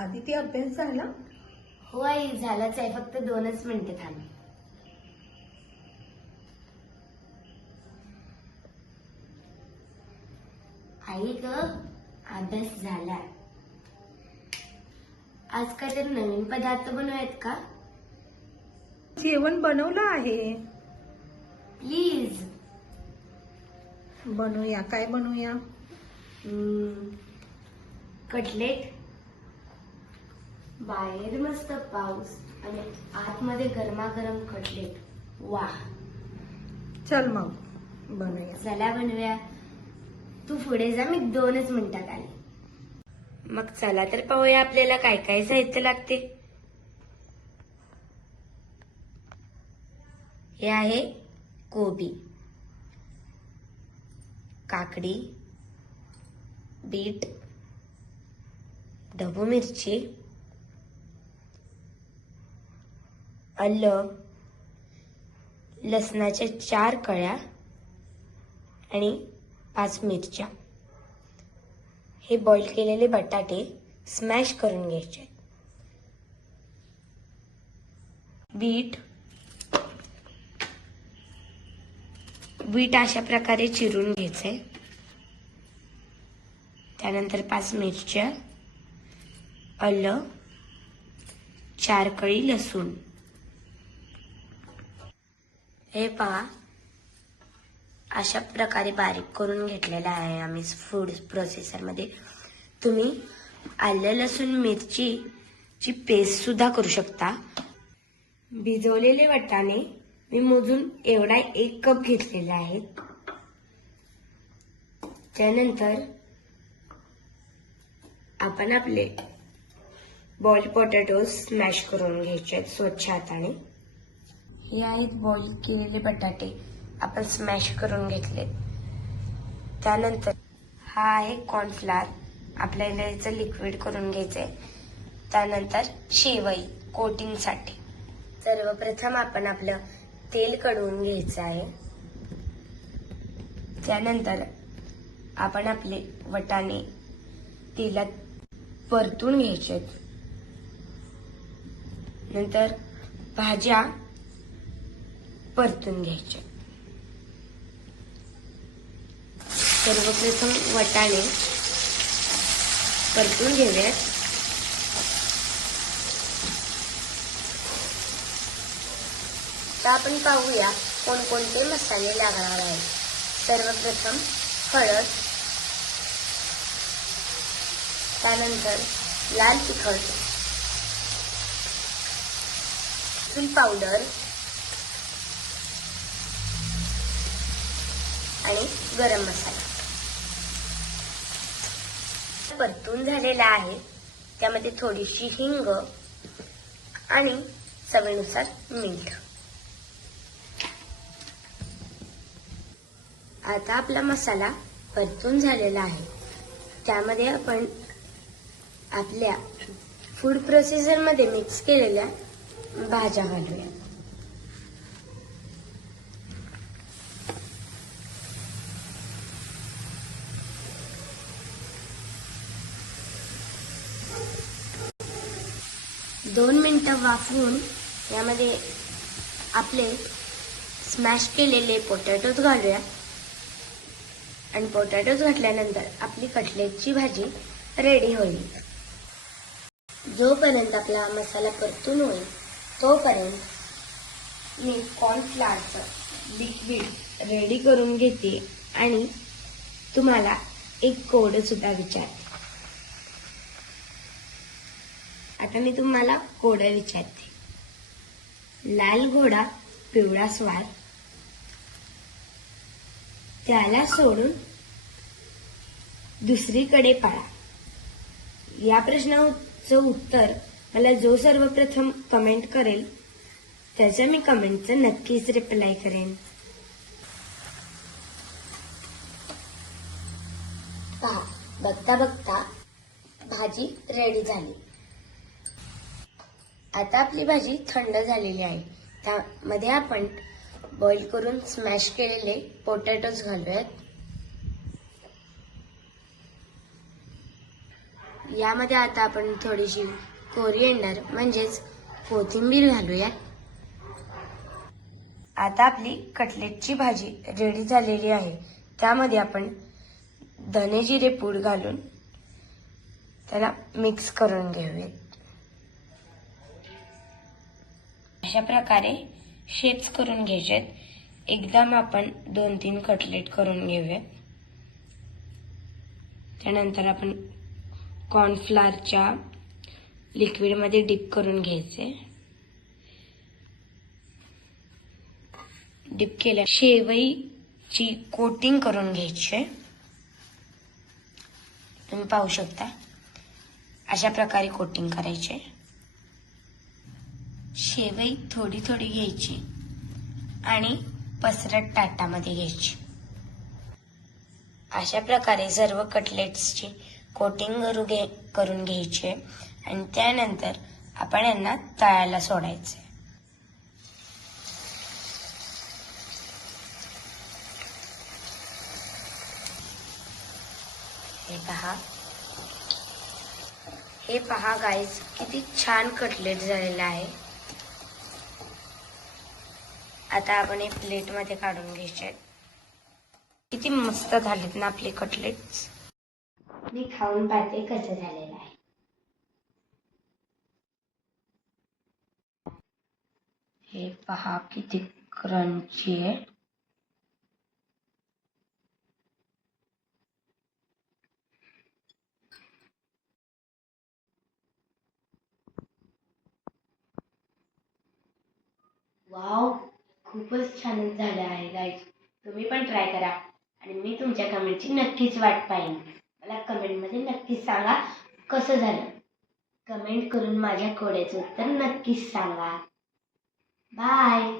आदिती अभ्यास झाला? हो आई, झालाच आहे. फक्त 2च मिनिटं थांब. आई ग, अभ्यास झाला. आज काय तर नवीन पदार्थ बनवूयात का? जेवण बनवलं आहे. प्लीज. बनवूया. काय बनवूया? कटलेट. बाहेर मस्त पाऊस आणि आतमध्ये गरमागरम कटलेट. वाह. चल मग बनवूया. चला बनवूया. तू पुढे जा, मी 2च मिनिटात आले. मग चला तर पाहूया आपल्याला काय काय साहित्य लागते. हे आहे कोबी, काकडी, बीट, ढबू मिरची, आलं, लसणाच्या 4 कळ्या आणि 5 मिरच्या. हे बॉईल केलेले बटाटे स्मॅश करून घ्यायचे. बीट अशा प्रकारे चिरून घ्यायचे. त्यानंतर 5 मिरच्या, आलं, 4 कळी लसूण. हे पहा, अशा प्रकारे बारीक करून घेतलेला आहे आम्ही फूड प्रोसेसर मध्ये. तुम्ही आलं लसूण मिरचीची पेस्ट सुद्धा करू शकता. भिजवलेले वाटाणे मी मोजून एवढा 1 कप घेतलेला आहे. त्यानंतर आपण आपले बॉइल्ड पोटॅटो स्मॅश करून घ्यायचे आहेत स्वच्छ हाताने. हे आहेत बॉइल केलेले बटाटे, आपण स्मॅश करून घेतले. त्यानंतर हा आहे कॉर्नफ्लॉर, आपल्याला याचं लिक्विड करून घ्यायचंय. त्यानंतर शेवई कोटिंगसाठी. सर्वप्रथम आपण आपलं तेल कढवून घ्यायचं आहे. त्यानंतर आपण आपले वटाणे तेलात परतून घ्यायचे. नंतर भाज्या परतून घ्यायच्या. सर्वप्रथम वटाणे परतून घेऊयात. तर आपण पाहूया कोणकोणते मसाले लागणार आहेत. सर्वप्रथम हळद, त्यानंतर लाल तिखट, मिरची पावडर आणि गरम मसाला. परतून झालेला आहे. त्यामध्ये थोडीशी हिंग आणि चवीनुसार मीठ. आता आपला मसाला परतून झालेला आहे. त्यामध्ये आपण आपल्या फूड प्रोसेसर मध्ये मिक्स केलेल्या भाज्या घालूया. दोन मिनिटं वाफवून यामध्ये आपले स्मॅश केलेले पोटॅटोज घालूया. आणि पोटॅटोज घातल्यानंतर आपली कटलेटची भाजी रेडी होईल. जोपर्यंत आपला मसाला परतून होईल तोपर्यंत मी कॉर्नफ्लॉरचं लिक्विड रेडी करून घेते आणि तुम्हाला एक कोड सुद्धा विचारते. आता मी तुम्हाला कोड विचारते. लाल घोडा पिवळा स्वार, त्याला सोडून दुसरीकडे पळा. या प्रश्नाचं उत्तर मला जो सर्वप्रथम कमेंट करेल त्याच्या मी कमेंटचं नक्कीच रिप्लाय करेन. पहा, बघता बघता भाजी रेडी झाली. आता आपली भाजी थंड झालेली आहे. त्यामध्ये आपण बॉईल करून स्मॅश केलेले पोटॅटोज घालूयात. यामध्ये आता आपण थोडीशी कोरिएंडर म्हणजेच कोथिंबीर घालूयात. आता आपली कटलेटची भाजी रेडी झालेली आहे. त्यामध्ये आपण धने जिरे पूड घालून त्याला मिक्स करून घेऊयात. अशा प्रकारे शेप्स करून घ्यायचे. एकदम आपण 2-3 कटलेट करून घेऊयात. त्यानंतर आपण कॉर्नफ्लॉरच्या लिक्विडमध्ये डिप करून घ्यायचे. डिप केल्या शेवईची कोटिंग करून घ्यायची. तुम्ही पाहू शकता अशा प्रकारे कोटिंग करायचे. शेवई थोडी थोडी घ्यायची आणि पसरट ताटामध्ये घ्यायची. अशा प्रकारे सर्व कटलेट्सची कोटिंग करून घ्यायचे आणि त्यानंतर आपण यांना तळायला सोडायचे. हे पहा गाईज, किती छान कटलेट झालेला आहे. आता आपण हे प्लेटमध्ये काढून घ्यायचे. किती मस्त झालेत ना आपले कटलेट्स. मी खाऊन पाहते कसं झालेलं आहे. हे पहा किती क्रंची आहे. वाव, खूपच छान झालं आहे गाईज. तुम्ही पण ट्राय करा आणि मी तुमच्या कमेंटची नक्कीच वाट पाहीन. मला कमेंटमध्ये नक्कीच सांगा कसं झालं. कमेंट करून माझ्या कोड्याचं उत्तर नक्कीच सांगा. बाय.